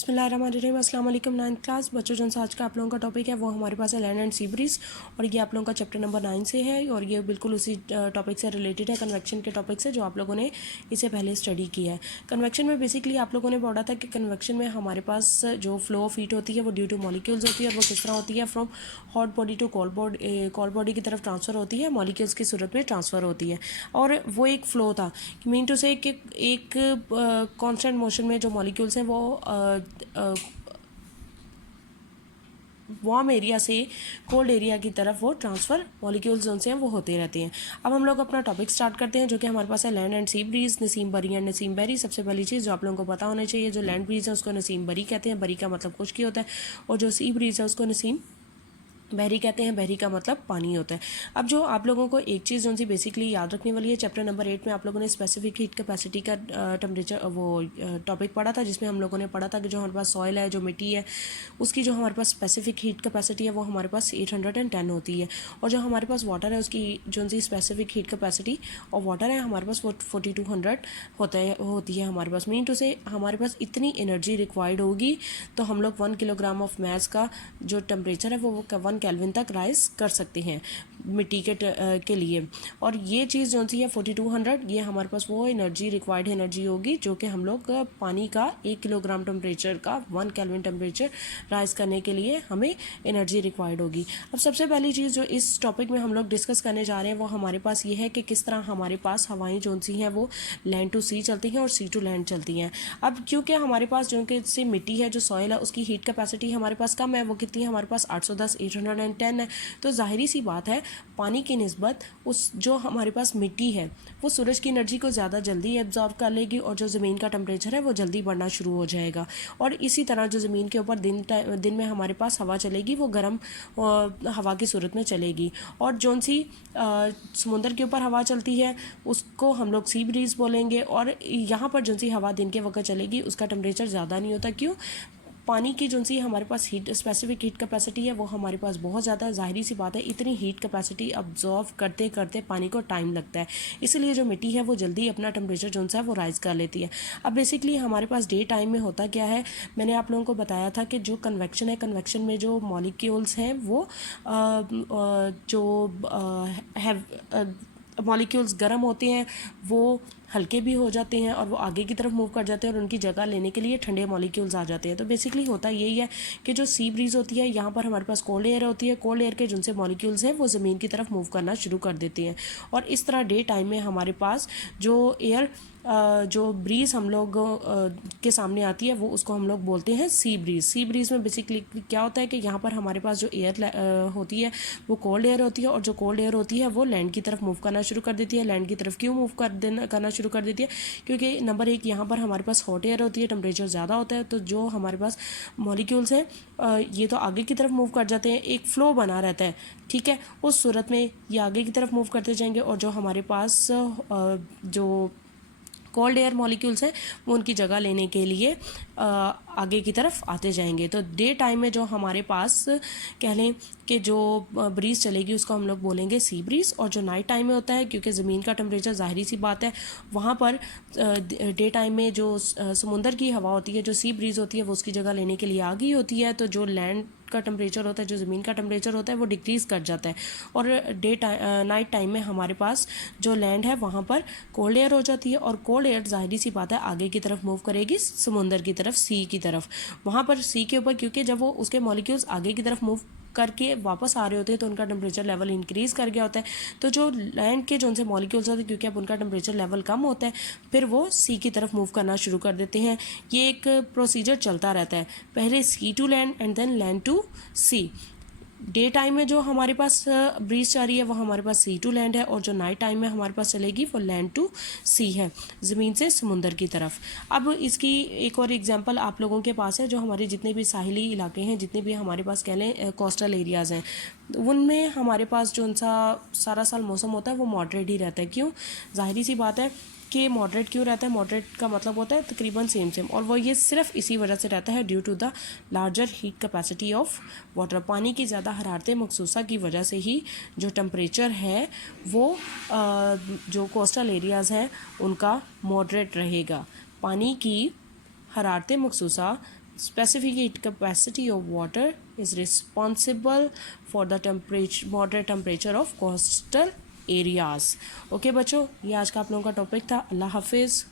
बिस्मिल्लाहिर्रहमानिर्रहीम। अस्सलाम वालेकुम। 9th क्लास बच्चों, जो आज का आप लोगों का टॉपिक है वो हमारे पास है लैंड एंड सी ब्रीज, और ये आप लोगों का चैप्टर नंबर 9 से है और ये बिल्कुल उसी टॉपिक से रिलेटेड है, कन्वेक्शन के टॉपिक से, जो आप लोगों ने इससे पहले स्टडी किया है। कन्वेक्शन में बेसिकली आप लोगों ने पढ़ा था कि कन्वेक्शन में हमारे पास जो फ्लो ऑफ हीट होती है वो ड्यू टू मॉलिक्यूल्स होती है, और वो किस तरह होती है, from hot body to cold body की तरफ ट्रांसफ़र होती है, मॉलिक्यूल्स की सूरत में ट्रांसफ़र होती है। और वो एक फ़्लो था, मीन टू से कि एक कॉन्स्टेंट मोशन में जो मॉलिक्यूल्स हैं वो वार्म एरिया से कोल्ड एरिया की तरफ वो ट्रांसफ़र मॉलिक्यूल्स जोन से हैं वो होते रहते हैं। अब हम लोग अपना टॉपिक स्टार्ट करते हैं, जो कि हमारे पास है land and sea breeze, Naseem बरी एंड नसीम बेरी। सबसे पहली चीज़ जो आप लोगों को पता होना चाहिए, जो लैंड ब्रीज है उसको नसीम बरी कहते हैं, बरी का मतलब खुश्की होता है, और जो सी ब्रीज है उसको नसीम बहरी कहते हैं, बहरी का मतलब पानी होता है। अब जो आप लोगों को एक चीज़ जो सी बेसिकली याद रखने वाली है, चैप्टर नंबर 8 में आप लोगों ने स्पेसिफिक हीट कैपेसिटी का टेम्परेचर वो टॉपिक पढ़ा था, जिसमें हम लोगों ने पढ़ा था कि जो हमारे पास सॉइल है, जो मिट्टी है, उसकी जो हमारे पास स्पेसिफिक हीट कैपेसिटी है वो हमारे पास 810 होती है, और जो हमारे पास वाटर है उसकी जो सी स्पेसिफिक हीट कैपेसिटी और वाटर है हमारे पास वो 4200 होती है हमारे पास। मीन टू से हमारे पास इतनी एनर्जी रिक्वायर्ड होगी तो हम लोग 1 किलोग्राम ऑफ मैस का जो टेम्परेचर है वो 1 केल्विन तक राइज कर सकते हैं मिट्टी के लिए। और ये चीज़ जो सी है 4200, ये हमारे पास वो एनर्जी रिक्वायर्ड एनर्जी होगी जो कि हम लोग पानी का 1 किलोग्राम टेम्परेचर का 1 केल्विन टेम्परेचर राइज करने के लिए हमें एनर्जी रिक्वायर्ड होगी। अब सबसे पहली चीज़ जो इस टॉपिक में हम लोग डिस्कस करने जा रहे हैं वो हमारे पास ये है कि किस तरह हमारे पास हवाएं जो सी हैं वो लैंड टू सी चलती हैं और सी टू लैंड चलती हैं। अब क्योंकि हमारे पास जो कि से मिट्टी है, जो सॉइल है, उसकी हीट कैपेसिटी हमारे पास कम है, वो कितनी है हमारे पास 810 810 है, तो जाहिर सी बात है पानी की निस्बत उस जो हमारे पास मिट्टी है वो सूरज की एनर्जी को ज़्यादा जल्दी एब्जॉर्ब कर लेगी, और जो ज़मीन का टेम्परेचर है वो जल्दी बढ़ना शुरू हो जाएगा। और इसी तरह जो ज़मीन के ऊपर दिन में हमारे पास हवा चलेगी वो गर्म हवा की सूरत में चलेगी, और जौन सी समुंदर के ऊपर हवा चलती है उसको हम लोग सी ब्रीज बोलेंगे। और यहाँ पर जौन सी हवा दिन के वक्त चलेगी उसका टेम्परेचर ज़्यादा नहीं होता, क्यों? पानी की जो सी हमारे पास हीट स्पेसिफिक हीट कैपेसिटी है वो हमारे पास बहुत ज़्यादा, जाहिर सी बात है इतनी हीट कैपेसिटी अब्जॉर्व करते करते पानी को टाइम लगता है, इसलिए जो मिट्टी है वो जल्दी अपना टेम्परेचर जो सा है वो राइज़ कर लेती है। अब बेसिकली हमारे पास डे टाइम में होता क्या है, मैंने आप लोगों को बताया था कि जो कन्वेक्शन है, कन्वेक्शन में जो मॉलिक्यूल्स हैं वो जो है मॉलिक्यूल्स गर्म होते हैं वो हल्के भी हो जाते हैं और वो आगे की तरफ मूव कर जाते हैं, और उनकी जगह लेने के लिए ठंडे मॉलिक्यूल्स आ जाते हैं। तो बेसिकली होता यही है कि जो सी ब्रीज होती है यहाँ पर हमारे पास कोल्ड एयर होती है, कोल्ड एयर के जिनसे मॉलिक्यूल्स हैं वो ज़मीन की तरफ मूव करना शुरू कर देते हैं, और इस तरह डे टाइम में हमारे पास जो एयर जो ब्रीज़ हम लोग के सामने आती है वो उसको हम लोग बोलते हैं सी ब्रीज़। सी ब्रीज़ में बेसिकली क्या होता है कि यहाँ पर हमारे पास जो एयर होती है वो कोल्ड एयर होती है, और जो कोल्ड एयर होती है वो लैंड की तरफ मूव करना शुरू कर देती है। लैंड की तरफ क्यों मूव करना शुरू कर देती है? क्योंकि नंबर 1 यहाँ पर हमारे पास हॉट एयर होती है, टेम्परेचर ज़्यादा होता है, तो जो हमारे पास मॉलिक्यूल्स हैं ये तो आगे की तरफ मूव कर जाते हैं, एक फ़्लो बना रहता है, ठीक है। उस सूरत में ये आगे की तरफ मूव करते जाएंगे, और जो हमारे पास जो कोल्ड एयर मॉलिक्यूल्स हैं वो उनकी जगह लेने के लिए आगे की तरफ आते जाएंगे। तो डे टाइम में जो हमारे पास कह लें कि जो ब्रीज़ चलेगी उसको हम लोग बोलेंगे सी ब्रीज़, और जो नाइट टाइम में होता है क्योंकि ज़मीन का टेम्परेचर जाहिर सी बात है वहाँ पर डे टाइम में जो समुंदर की हवा होती है, जो सी ब्रीज़ होती है वो उसकी जगह लेने के लिए आ गई होती है, तो जो लैंड का टेम्परेचर होता है, जो ज़मीन का टेम्परेचर होता है वो डिक्रीज़ कर जाता है, और नाइट टाइम में हमारे पास जो लैंड है वहाँ पर कोल्ड एयर हो जाती है, और कोल्ड एयर जाहिर सी बात है आगे की तरफ मूव करेगी समुंदर की तरफ, सी की तरफ। वहाँ पर सी के ऊपर क्योंकि जब वो उसके मॉलिक्यूल्स आगे की तरफ मूव करके वापस आ रहे होते हैं तो उनका टेम्परेचर लेवल इंक्रीज़ कर गया होता है, तो जो लैंड के जो उनसे मॉलिक्यूल्स होते हैं क्योंकि अब उनका टेम्परेचर लेवल कम होता है फिर वो सी की तरफ मूव करना शुरू कर देते हैं। ये एक प्रोसीजर चलता रहता है, पहले sea to land and then land to sea. Day time में जो हमारे पास ब्रीज जा रही है वो हमारे पास सी टू लैंड है, और जो नाइट टाइम में हमारे पास चलेगी वो लैंड टू सी है, ज़मीन से समुंदर की तरफ। अब इसकी एक और एग्जांपल आप लोगों के पास है, जो हमारे जितने भी साहिली इलाके हैं, जितने भी हमारे पास कह लें कोस्टल एरियाज़ हैं, उनमें हमारे पास जो सा सारा साल मौसम होता है वो मॉडरेट ही रहता है। क्यों? जाहिर सी बात है कि मॉडरेट क्यों रहता है? मॉडरेट का मतलब होता है तकरीबन सेम, और वो ये सिर्फ इसी वजह से रहता है due to the larger heat capacity of water. पानी की ज़्यादा हरारत मखसूसा की वजह से ही जो टेम्परेचर है वो जो कोस्टल एरियाज़ हैं उनका मॉडरेट रहेगा। पानी की हरारत मखसूसा specific heat capacity of water is responsible for the moderate temperature of coastal areas. Okay बच्चों, ये आज का आप लोगों का टॉपिक था. अल्लाह हाफिज़.